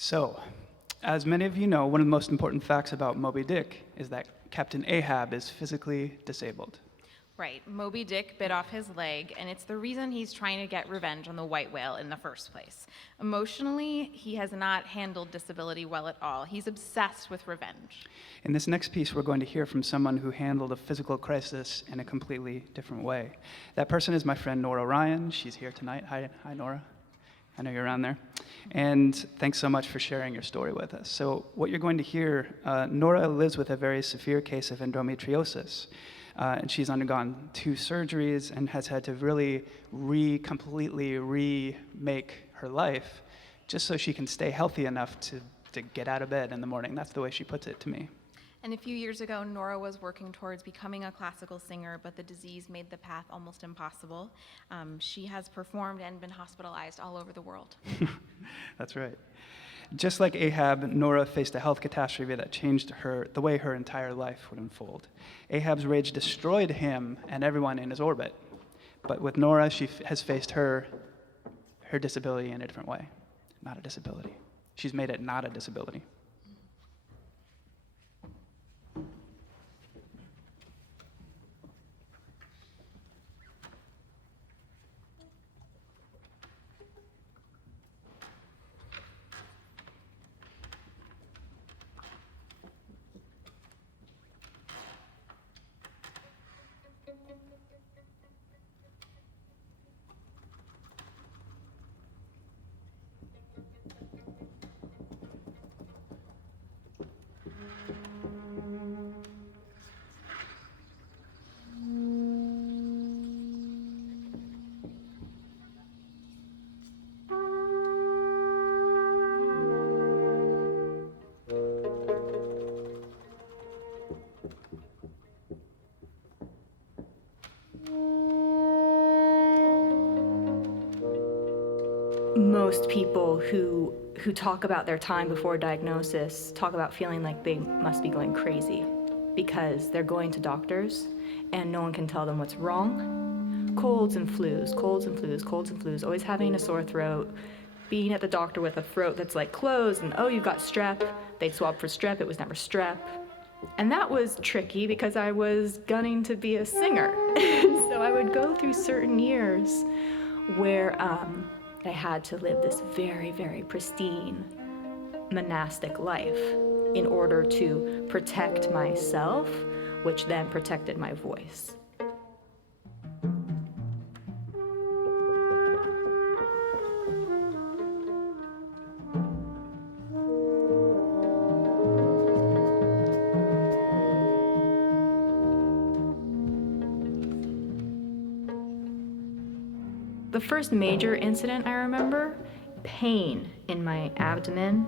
So, as many of you know, one of the most important facts about Moby Dick is that Captain Ahab is physically disabled. Right, Moby Dick bit off his leg, and it's the reason he's trying to get revenge on the white whale in the first place. Emotionally, he has not handled disability well at all. He's obsessed with revenge. In this next piece, we're going to hear from someone who handled a physical crisis in a completely different way. That person is my friend Nora Ryan. She's here tonight. Hi, Nora. I know you're around there. And thanks so much for sharing your story with us. So what you're going to hear, Nora lives with a very severe case of endometriosis. And she's undergone 2 surgeries and has had to really completely remake her life just so she can stay healthy enough to get out of bed in the morning. That's the way she puts it to me. And a few years ago, Nora was working towards becoming a classical singer, but the disease made the path almost impossible. She has performed and been hospitalized all over the world. That's right. Just like Ahab, Nora faced a health catastrophe that changed the way her entire life would unfold. Ahab's rage destroyed him and everyone in his orbit. But with Nora, she has faced her disability in a different way. Not a disability. She's made it not a disability. Most people who talk about their time before diagnosis talk about feeling like they must be going crazy because they're going to doctors and no one can tell them what's wrong. Colds and flus, colds and flus, colds and flus, always having a sore throat, being at the doctor with a throat that's like closed and, oh, you've got strep. They'd swab for strep, it was never strep. And that was tricky because I was gunning to be a singer. So I would go through certain years where I had to live this very, very pristine monastic life in order to protect myself, which then protected my voice. The first major incident I remember, pain in my abdomen,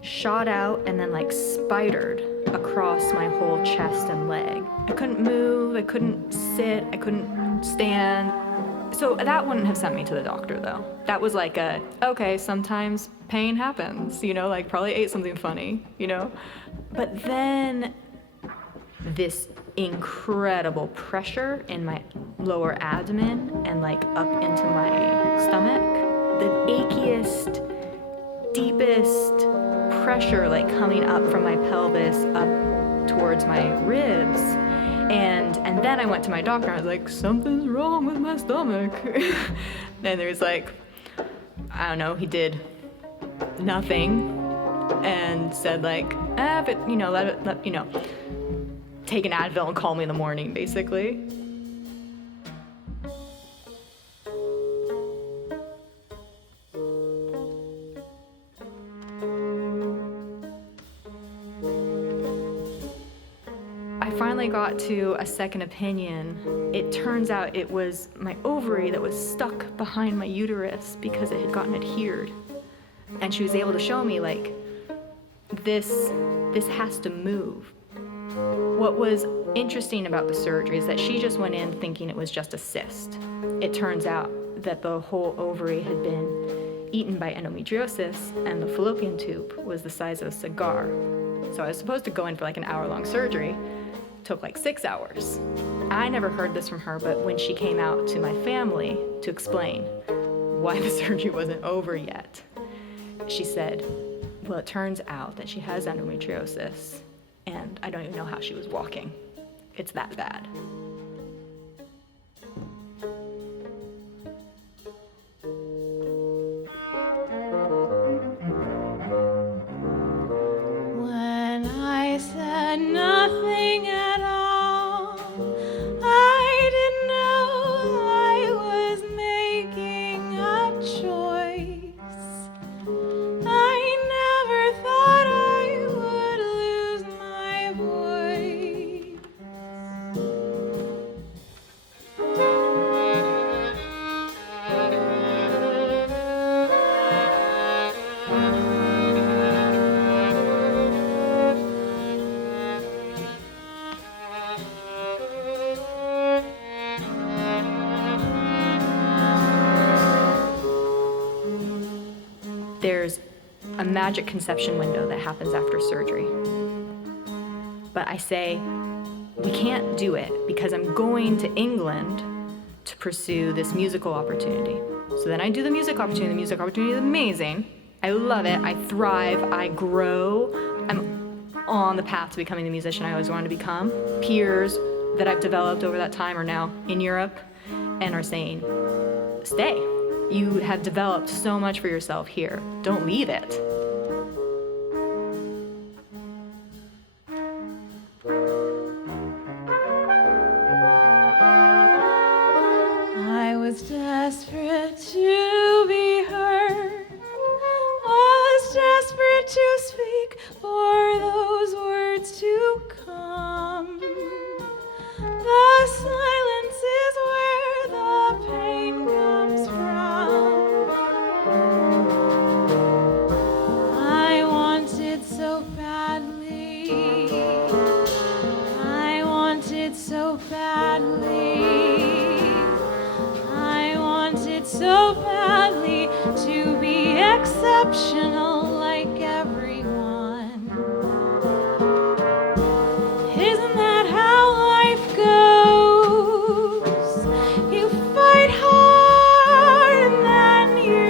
shot out and then like spidered across my whole chest and leg. I couldn't move, I couldn't sit, I couldn't stand. So that wouldn't have sent me to the doctor though. That was like okay, sometimes pain happens, like probably ate something funny, But then this incredible pressure in my lower abdomen and like up into my stomach. The achiest, deepest pressure like coming up from my pelvis up towards my ribs. And then I went to my doctor and I was like, something's wrong with my stomach. And there was like, I don't know, he did nothing and said like, take an Advil and call me in the morning, basically. I finally got to a second opinion. It turns out it was my ovary that was stuck behind my uterus because it had gotten adhered. And she was able to show me like, this has to move. What was interesting about the surgery is that she just went in thinking it was just a cyst. It turns out that the whole ovary had been eaten by endometriosis and the fallopian tube was the size of a cigar. So I was supposed to go in for like an hour-long surgery. It took like 6 hours. I never heard this from her, but when she came out to my family to explain why the surgery wasn't over yet, she said, Well, it turns out that she has endometriosis, and I don't even know how she was walking. It's that bad. When I said nothing at all, I didn't know I was making a choice. I never thought I would lose my voice. There's a magic conception window that happens after surgery. But I say, we can't do it because I'm going to England to pursue this musical opportunity. So then I do the music opportunity. The music opportunity is amazing. I love it. I thrive. I grow. I'm on the path to becoming the musician I always wanted to become. Peers that I've developed over that time are now in Europe and are saying, stay. You have developed so much for yourself here. Don't leave it. I was desperate to be heard, was desperate to speak for those words to come. The silence is where the pain comes from. I wanted so badly. I wanted so badly. I wanted so badly to be exceptional like everyone. Isn't that how life goes? You fight hard and then you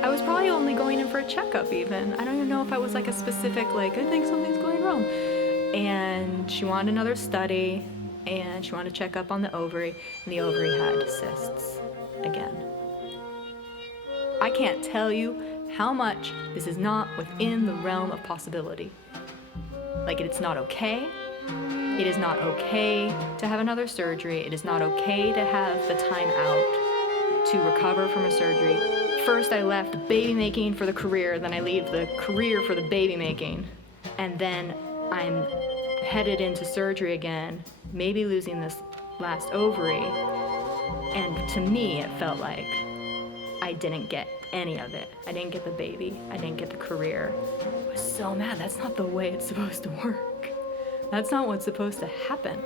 I was probably only going in for a checkup even. I don't even know if I was like a specific, like, I think something's going wrong. And she wanted another study, and she wanted to check up on the ovary, and the ovary had cysts again. I can't tell you how much this is not within the realm of possibility. Like, it's not okay. It is not okay to have another surgery. It is not okay to have the time out to recover from a surgery. First, I left baby making for the career, then I leave the career for the baby making, and then I'm headed into surgery again, maybe losing this last ovary. And to me, it felt like I didn't get any of it. I didn't get the baby. I didn't get the career. I was so mad. That's not the way it's supposed to work. That's not what's supposed to happen.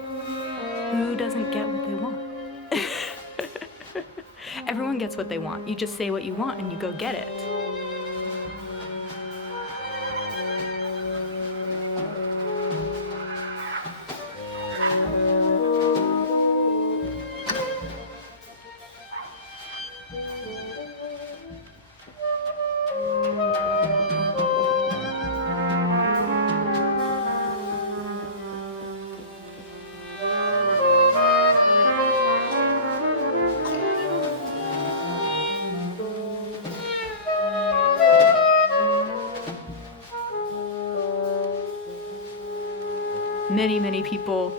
Who doesn't get what they want? Everyone gets what they want. You just say what you want and you go get it. Many, many people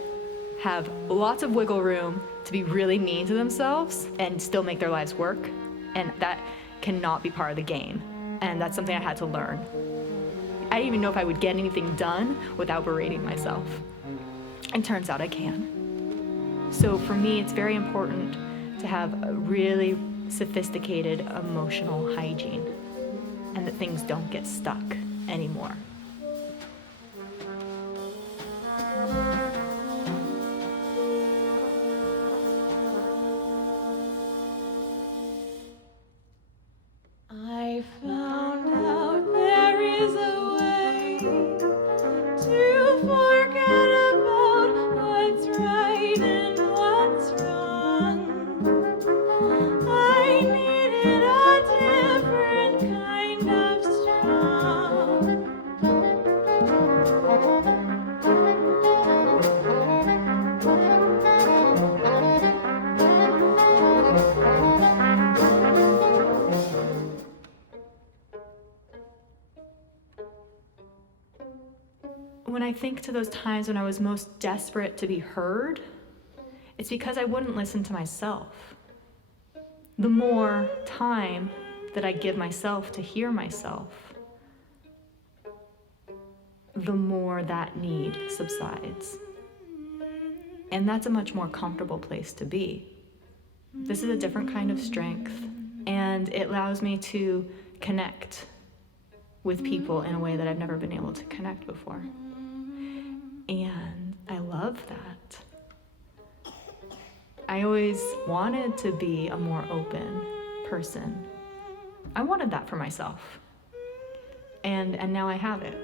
have lots of wiggle room to be really mean to themselves and still make their lives work. And that cannot be part of the game. And that's something I had to learn. I didn't even know if I would get anything done without berating myself. And turns out I can. So for me, it's very important to have a really sophisticated emotional hygiene and that things don't get stuck anymore. I found out there is a way to forget about what's right and what's wrong. I needed a different kind of strong. When I think to those times when I was most desperate to be heard, it's because I wouldn't listen to myself. The more time that I give myself to hear myself, the more that need subsides. And that's a much more comfortable place to be. This is a different kind of strength, and it allows me to connect with people in a way that I've never been able to connect before. And I love that. I always wanted to be a more open person. I wanted that for myself. And now I have it.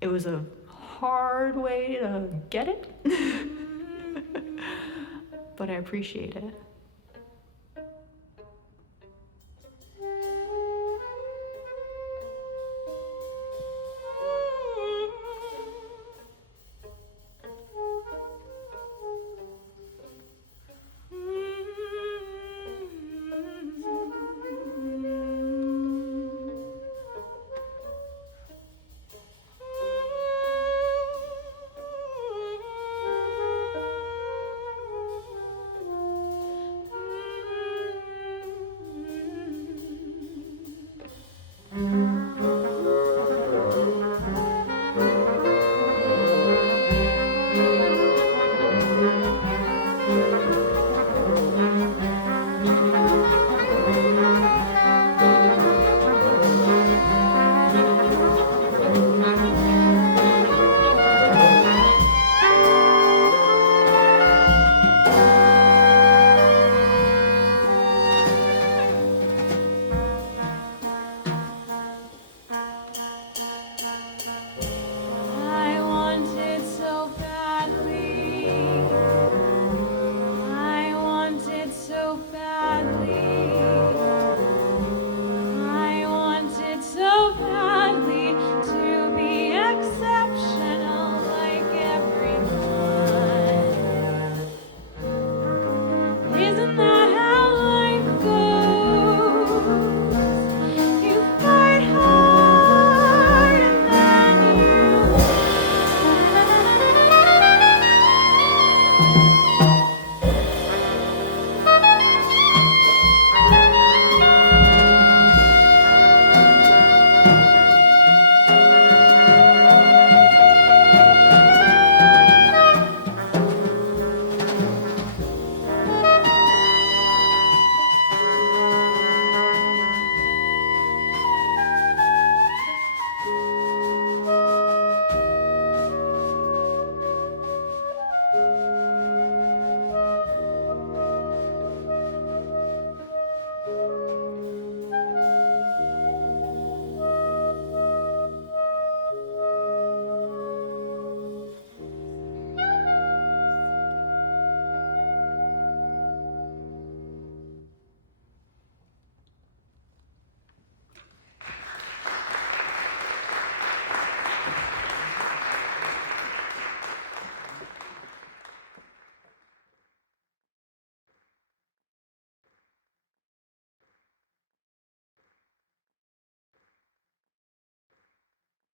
It was a hard way to get it, but I appreciate it.